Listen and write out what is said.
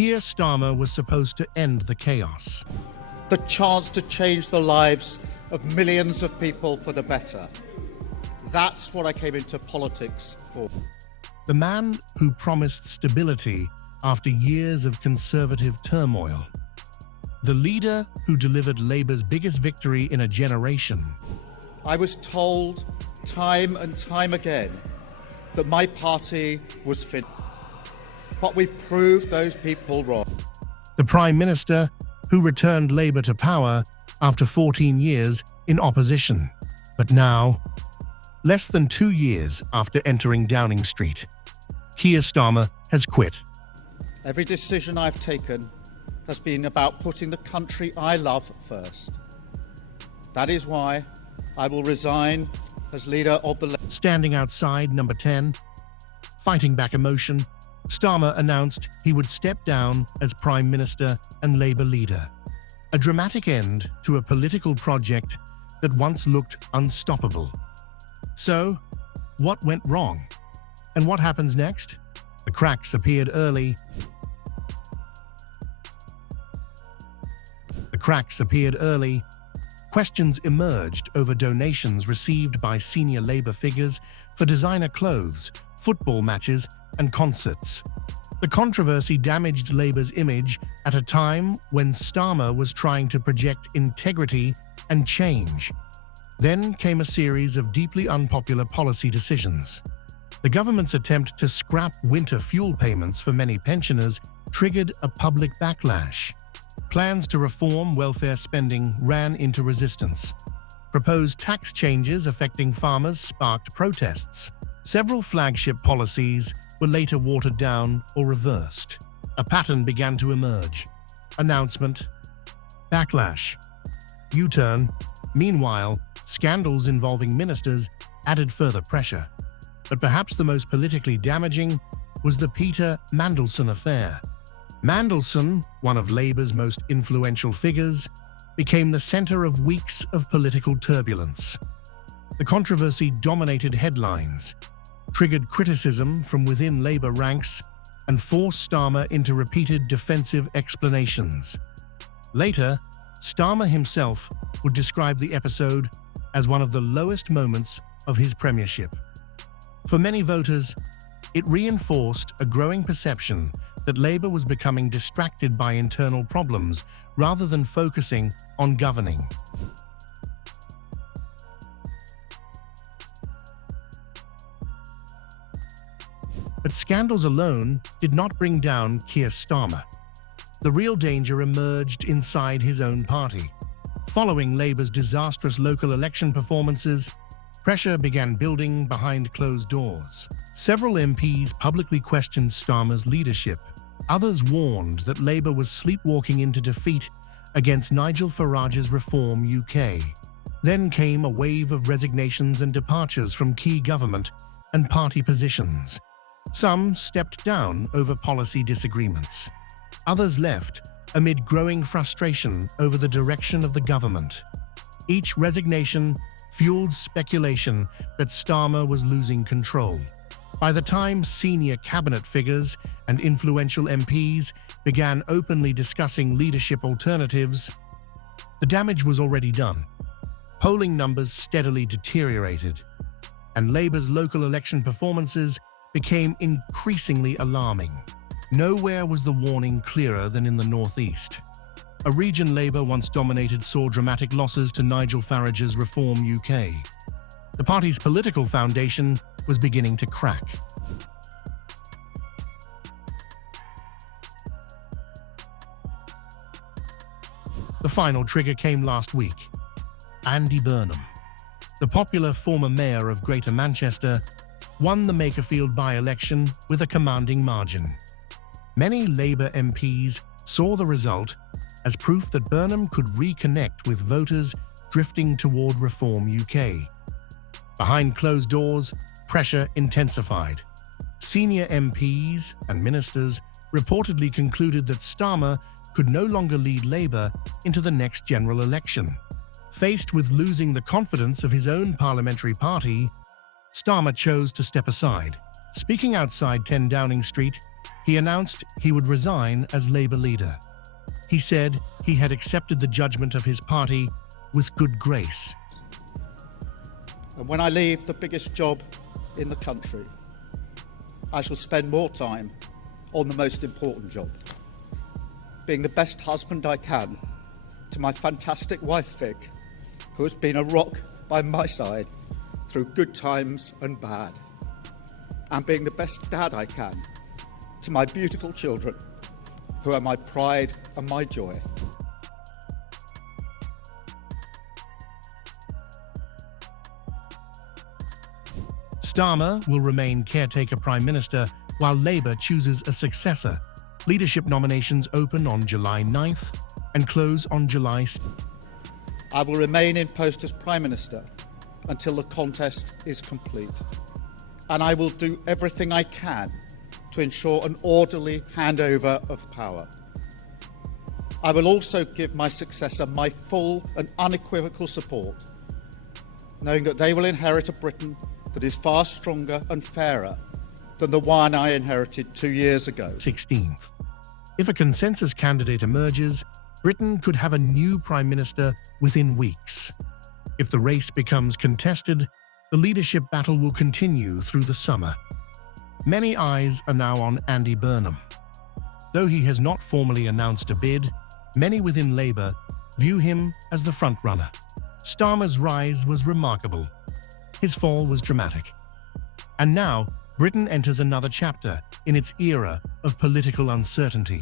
Keir Starmer was supposed to end the chaos. The chance to change the lives of millions of people for the better. That's what I came into politics for. The man who promised stability after years of Conservative turmoil. The leader who delivered Labour's biggest victory in a generation. I was told time and time again that my party was fit. But we proved those people wrong. The Prime Minister who returned Labour to power after 14 years in opposition. But now, less than 2 years after entering Downing Street, Keir Starmer has quit. Every decision I've taken has been about putting the country I love first. That is why I will resign as leader of the... Standing outside Number 10, fighting back emotion, Starmer announced he would step down as Prime Minister and Labour leader. A dramatic end to a political project that once looked unstoppable. So, what went wrong? And what happens next? The cracks appeared early. Questions emerged over donations received by senior Labour figures for designer clothes, football matches, and concerts. The controversy damaged Labour's image at a time when Starmer was trying to project integrity and change. Then came a series of deeply unpopular policy decisions. The government's attempt to scrap winter fuel payments for many pensioners triggered a public backlash. Plans to reform welfare spending ran into resistance. Proposed tax changes affecting farmers sparked protests. Several flagship policies were later watered down or reversed. A pattern began to emerge. Announcement, backlash, U-turn. Meanwhile, scandals involving ministers added further pressure. But perhaps the most politically damaging was the Peter Mandelson affair. Mandelson, one of Labour's most influential figures, became the centre of weeks of political turbulence. The controversy dominated headlines, triggered criticism from within Labour ranks, and forced Starmer into repeated defensive explanations. Later, Starmer himself would describe the episode as one of the lowest moments of his premiership. For many voters, it reinforced a growing perception that Labour was becoming distracted by internal problems rather than focusing on governing. But scandals alone did not bring down Keir Starmer. The real danger emerged inside his own party. Following Labour's disastrous local election performances, pressure began building behind closed doors. Several MPs publicly questioned Starmer's leadership. Others warned that Labour was sleepwalking into defeat against Nigel Farage's Reform UK. Then came a wave of resignations and departures from key government and party positions. Some stepped down over policy disagreements. Others left amid growing frustration over the direction of the government. Each resignation fueled speculation that Starmer was losing control. By the time senior cabinet figures and influential MPs began openly discussing leadership alternatives, the damage was already done. Polling numbers steadily deteriorated, and Labour's local election performances became increasingly alarming. Nowhere was the warning clearer than in the northeast. A region Labour once dominated saw dramatic losses to Nigel Farage's Reform UK. The party's political foundation was beginning to crack. The final trigger came last week. Andy Burnham, the popular former mayor of Greater Manchester, won the Makerfield by-election with a commanding margin. Many Labour MPs saw the result as proof that Burnham could reconnect with voters drifting toward Reform UK. Behind closed doors, pressure intensified. Senior MPs and ministers reportedly concluded that Starmer could no longer lead Labour into the next general election. Faced with losing the confidence of his own parliamentary party, Starmer chose to step aside. Speaking outside 10 Downing Street, he announced he would resign as Labour leader. He said he had accepted the judgment of his party with good grace. And when I leave the biggest job in the country, I shall spend more time on the most important job, being the best husband I can to my fantastic wife Vic, who has been a rock by my side through good times and bad, and being the best dad I can to my beautiful children, who are my pride and my joy. Starmer will remain caretaker Prime Minister while Labour chooses a successor. Leadership nominations open on July 9th and close on July 6th. I will remain in post as Prime Minister until the contest is complete, and I will do everything I can to ensure an orderly handover of power. I will also give my successor my full and unequivocal support, knowing that they will inherit a Britain that is far stronger and fairer than the one I inherited 2 years ago. 16th. If a consensus candidate emerges, Britain could have a new Prime Minister within weeks. If the race becomes contested, the leadership battle will continue through the summer. Many eyes are now on Andy Burnham. Though he has not formally announced a bid, many within Labour view him as the frontrunner. Starmer's rise was remarkable. His fall was dramatic. And now, Britain enters another chapter in its era of political uncertainty.